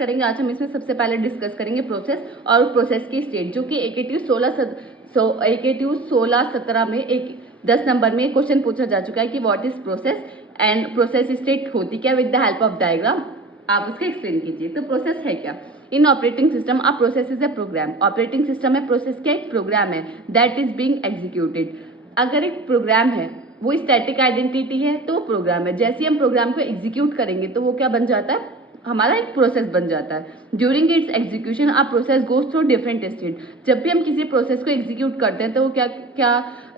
करेंगे। आज हम इसमें सबसे पहले डिस्कस करेंगे प्रोसेस और प्रोसेस की स्टेट, जो कि AKTU 16-17 में 10 नंबर में क्वेश्चन पूछा जा चुका है कि what is process and process state होती क्या with the help of diagram, आप उसको एक्सप्लेन कीजिए। तो प्रोसेस है क्या? In operating system a process is a program. Operating system में प्रोसेस क्या एक प्रोग्राम है दैट इज बीइंग एग्जीक्यूटेड। अगर एक प्रोग्राम है वो स्टैटिक आइडेंटिटी है तो वो प्रोग्राम है। जैसे हम प्रोग्राम को एग्जीक्यूट करेंगे तो वो क्या बन जाता है, हमारा एक प्रोसेस बन जाता है। During its execution a process goes through different stage. जब भी हम किसी प्रोसेस को एग्जीक्यूट करते हैं तो वो क्या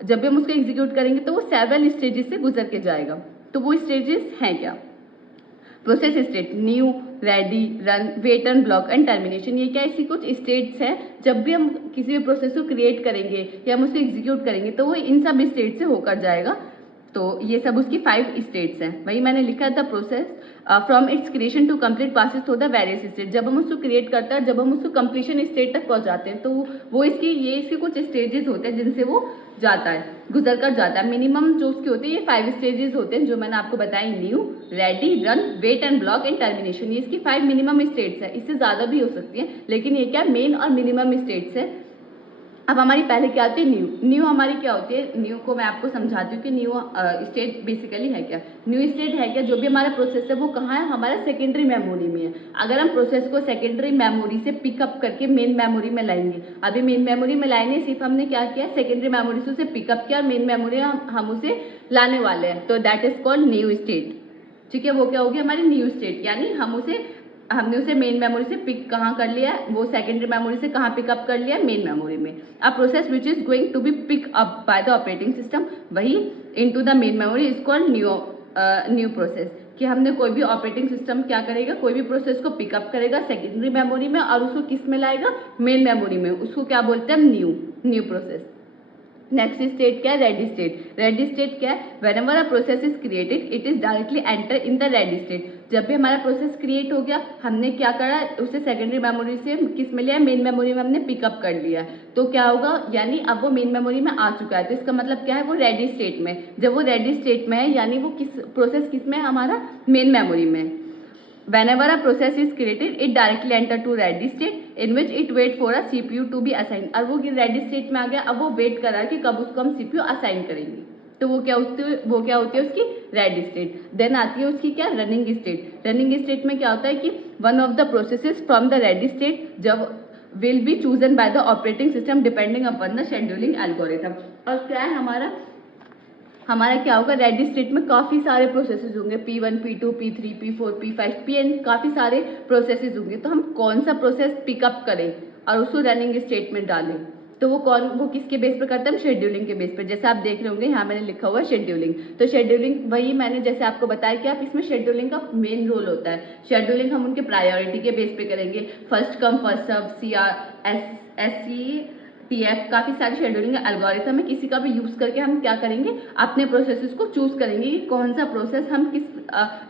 जब भी हम उसको एग्जीक्यूट करेंगे तो वो सेवरल स्टेजेस से गुजर के जाएगा। तो वो स्टेजेस हैं क्या? Process state new, ready, run, wait and block and termination. ये क्या ऐसी कुछ स्टेट्स हैं जब भी हम किसी भी प्रोसेस को क्रिएट करेंगे या हम उसको एग्जीक्यूट करेंगे तो वो इन सब स्टेट से होकर जाएगा। तो ये सब उसकी 5 स्टेट्स हैं। वही मैंने लिखा था process from its creation to complete passes through the various state. जब हम उसको क्रिएट करते हैं, जब हम उसको कंप्लीशन स्टेट तक पहुंचाते हैं तो वो इसके कुछ स्टेजेस होते हैं जिनसे वो जाता है, गुजर कर जाता है। मिनिमम जो उसके होते हैं ये 5 स्टेजेस होते हैं जो मैंने आपको बताई, new, ready, run, wait and block and termination. ये इसकी 5 मिनिमम स्टेट्स है। इससे ज्यादा भी हो सकती है लेकिन ये क्या मेन और मिनिमम स्टेट्स है। अब हमारी पहले क्या होती है न्यू। न्यू हमारी क्या होती है, न्यू को मैं आपको समझाती हूँ कि न्यू स्टेट बेसिकली है क्या। न्यू स्टेट है क्या, जो भी हमारा प्रोसेस है वो कहाँ है, हमारा सेकेंडरी मेमोरी में है। अगर हम प्रोसेस को सेकेंडरी मेमोरी से पिकअप करके मेन मेमोरी में लाएंगे, अभी मेन मेमोरी में लाएंगे, सिर्फ हमने क्या किया सेकेंडरी मेमोरी से उसे पिकअप किया और मेन मेमोरी हम उसे लाने वाले हैं, तो that is called new state. ठीक है, वो क्या होगी हमारी न्यू स्टेट, यानी हमने उसे मेन मेमोरी से पिक कहाँ कर लिया, वो सेकेंडरी मेमोरी से कहाँ पिकअप कर लिया, मेन मेमोरी में। A process which is going to be pick up by the operating system वही into the main memory is called new process. कि हमने कोई भी ऑपरेटिंग सिस्टम क्या करेगा, कोई भी प्रोसेस को पिकअप करेगा सेकेंडरी मेमोरी में और उसको किस में लाएगा, मेन मेमोरी में। उसको क्या बोलते हैं, न्यू प्रोसेस। नेक्स्ट स्टेट क्या है, रेडी स्टेट। रेडी स्टेट क्या है, whenever a process is created it is directly enter in the ready state. जब भी हमारा प्रोसेस क्रिएट हो गया, हमने क्या करा, उसे सेकेंडरी मेमोरी से किस में लिया, मेन मेमोरी में हमने पिकअप कर लिया, तो क्या होगा, यानी अब वो मेन मेमोरी में आ चुका है। तो इसका मतलब क्या है, वो रेडी स्टेट में। जब वो रेडी स्टेट में है यानी वो प्रोसेस किस में है, हमारा मेन मेमोरी में। Whenever a process is created, it directly enter to ready state in which it wait for a CPU to be assigned। और वो रेडी स्टेट में आ गया, अब वो वेट कर रहा है कि कब उसको हम CPU असाइन करेंगे। तो वो क्या होती है उसकी रेडी स्टेट। देन आती है उसकी क्या, रनिंग स्टेट। रनिंग स्टेट में क्या होता है कि one of the processes from the ready state जब will be chosen by the operating system depending upon the scheduling algorithm. और क्या है हमारा क्या होगा, रेडी स्टेट में काफी सारे प्रोसेसेस होंगे, P1, P2, P3, P4, P5, Pn, काफी सारे प्रोसेसेस होंगे। तो हम कौन सा प्रोसेस पिकअप करें और उसको रनिंग स्टेट में डालें, तो वो किसके बेस पर करता है, शेड्यूलिंग के बेस पर। जैसे आप देख रहे होंगे यहाँ मैंने लिखा हुआ है शेड्यूलिंग। तो शेड्यूलिंग वही मैंने जैसे आपको बताया कि आप इसमें शेड्यूलिंग का मेन रोल होता है। शेड्यूलिंग हम उनके प्रायोरिटी के बेस पे करेंगे, first come first serve, TF, काफी सारी शेड्यूलिंग एल्गोरिथम है। किसी का भी यूज करके हम क्या करेंगे, अपने प्रोसेसेस को चूज करेंगे कि कौन सा प्रोसेस हम किस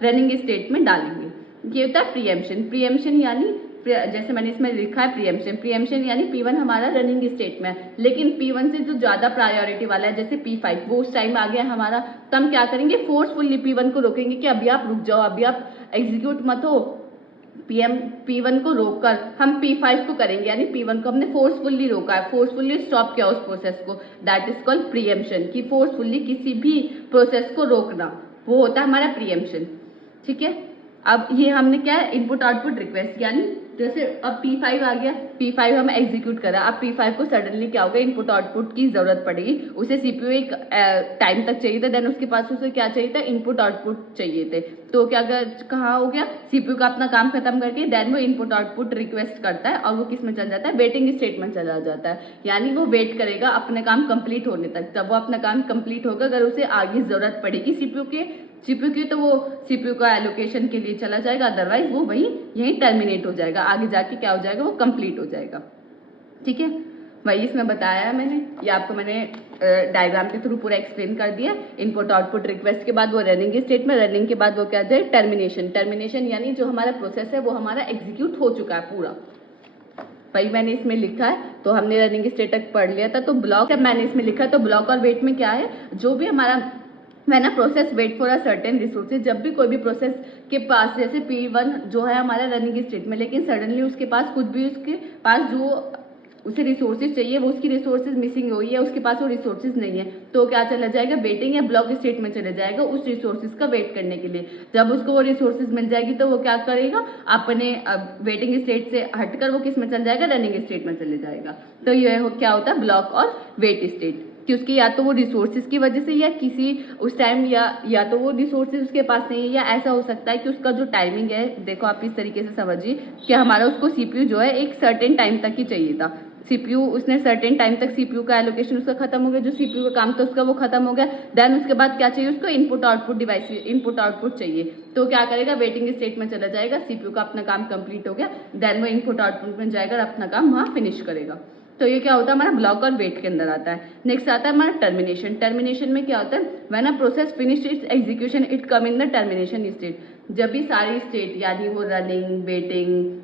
रनिंग स्टेट में डालेंगे। ये होता है प्रीएम्पशन। प्रीएम्पशन यानी जैसे मैंने इसमें लिखा है प्रीएम्पशन यानी P1 हमारा रनिंग स्टेट में है, लेकिन P1 से जो ज्यादा प्रायोरिटी वाला है जैसे P5 वो उस टाइम आ गया हमारा, तो हम क्या करेंगे, फोर्सफुली P1 को रोकेंगे कि अभी आप रुक जाओ, अभी आप एग्जीक्यूट मत हो। P1 को रोककर हम P5 को करेंगे, यानी P1 को हमने फोर्सफुली रोका है, फोर्सफुली स्टॉप किया उस प्रोसेस को। That is called preemption. कि फोर्सफुली किसी भी प्रोसेस को रोकना, वो होता है हमारा प्रीएम्पशन। ठीक है, अब ये हमने क्या है, इनपुट आउटपुट रिक्वेस्ट, यानी जैसे अब P5 आ गया, P5 हम एग्जीक्यूट करा, अब P5 को सडनली क्या होगा, इनपुट आउटपुट की जरूरत पड़ेगी। उसे CPU एक टाइम तक चाहिए था, देन उसके पास उसे क्या चाहिए था, इनपुट आउटपुट चाहिए थे। तो क्या कहाँ हो गया, CPU का अपना काम खत्म करके देन वो इनपुट आउटपुट रिक्वेस्ट करता है और वो किस में चल जाता है, वेटिंग स्टेट में चला जाता है। यानी वो वेट करेगा अपने काम कंप्लीट होने तक। जब वो अपना काम कंप्लीट होगा, अगर उसे आगे जरूरत पड़ेगी CPU की, तो वो CPU का एलोकेशन के लिए चला जाएगा, अदरवाइज वो वही यहीं टर्मिनेट हो जाएगा, आगे जाके क्या हो जाएगा, वो कंप्लीट हो जाएगा। ठीक है, वही इसमें बताया है मैंने, ये आपको मैंने डायग्राम के थ्रू पूरा एक्सप्लेन कर दिया। इनपुट आउटपुट रिक्वेस्ट के बाद वो रनिंग स्टेट में, रनिंग के बाद वो क्या जाए, टर्मिनेशन यानी जो हमारा प्रोसेस है वो हमारा एग्जीक्यूट हो चुका है पूरा। वही मैंने इसमें लिखा है, तो हमने रनिंग स्टेट तक पढ़ लिया था। तो ब्लॉक जब मैंने इसमें लिखा है, तो ब्लॉक और वेट में क्या है, जो भी हमारा when a process wait for a certain resources, जब भी कोई भी प्रोसेस के पास, जैसे P1 जो है हमारा रनिंग स्टेट में, लेकिन सडनली उसके पास कुछ भी, उसके पास जो उसे रिसोर्सेज चाहिए वो उसकी रिसोर्सेज मिसिंग हुई है, उसके पास वो रिसोर्सेज नहीं है, तो क्या चला जाएगा, वेटिंग या ब्लॉक स्टेट में चले जाएगा उस रिसोर्सेज का वेट करने के लिए। जब उसको वो रिसोर्सेज मिल जाएगी तो वो क्या करेगा, अपने वेटिंग स्टेट से हटकर वो किस में चल जाएगा, रनिंग स्टेट में चले जाएगा। तो ये क्या होता है, ब्लॉक और वेट स्टेट, कि उसकी या तो वो रिसोर्सेज की वजह से या किसी उस टाइम या तो वो रिसोर्सेज उसके पास नहीं है, या ऐसा हो सकता है कि उसका जो टाइमिंग है, देखो आप इस तरीके से समझिए कि हमारा उसको सीपीयू जो है एक सर्टेन टाइम तक ही चाहिए था, सीपीयू उसने सर्टेन टाइम तक सीपीयू का एलोकेशन उसका खत्म हो गया, जो सीपीयू का काम था उसका वो खत्म हो गया, देन उसके बाद क्या चाहिए उसको, input output device, input output चाहिए, तो क्या करेगा, वेटिंग स्टेट में चला जाएगा, सीपीयू का अपना काम कंप्लीट हो गया, देन वो इनपुट आउटपुट में जाएगा और अपना काम वहाँ फिनिश करेगा। तो ये क्या होता है, हमारा ब्लॉक और वेट के अंदर आता है। नेक्स्ट आता है हमारा टर्मिनेशन। टर्मिनेशन में क्या होता है, when a process finish it's execution it come in the termination state, जब भी सारी स्टेट यानी वो रनिंग, वेटिंग,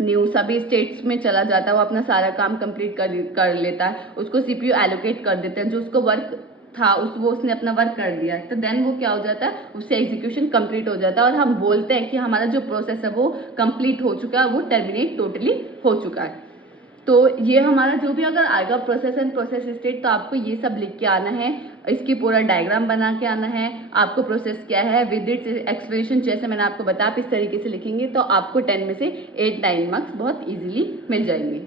न्यू सभी स्टेट्स में चला जाता है, वो अपना सारा काम कंप्लीट कर लेता है, उसको सीपीयू एलोकेट कर देते हैं, जो उसको वर्क था वो उसने अपना वर्क कर दिया, तो देन वो क्या हो जाता है, उससे एग्जीक्यूशन कंप्लीट हो जाता है और हम बोलते हैं कि हमारा जो प्रोसेस है वो कंप्लीट हो चुका है, वो टर्मिनेट टोटली हो चुका है। तो ये हमारा जो भी अगर आएगा प्रोसेस एंड प्रोसेस स्टेट, तो आपको ये सब लिख के आना है, इसकी पूरा डायग्राम बना के आना है, आपको प्रोसेस क्या है विद इट्स एक्सप्लेनेशन, जैसे मैंने आपको बताया आप इस तरीके से लिखेंगे तो आपको 10 में से 8-9 मार्क्स बहुत इजीली मिल जाएंगे।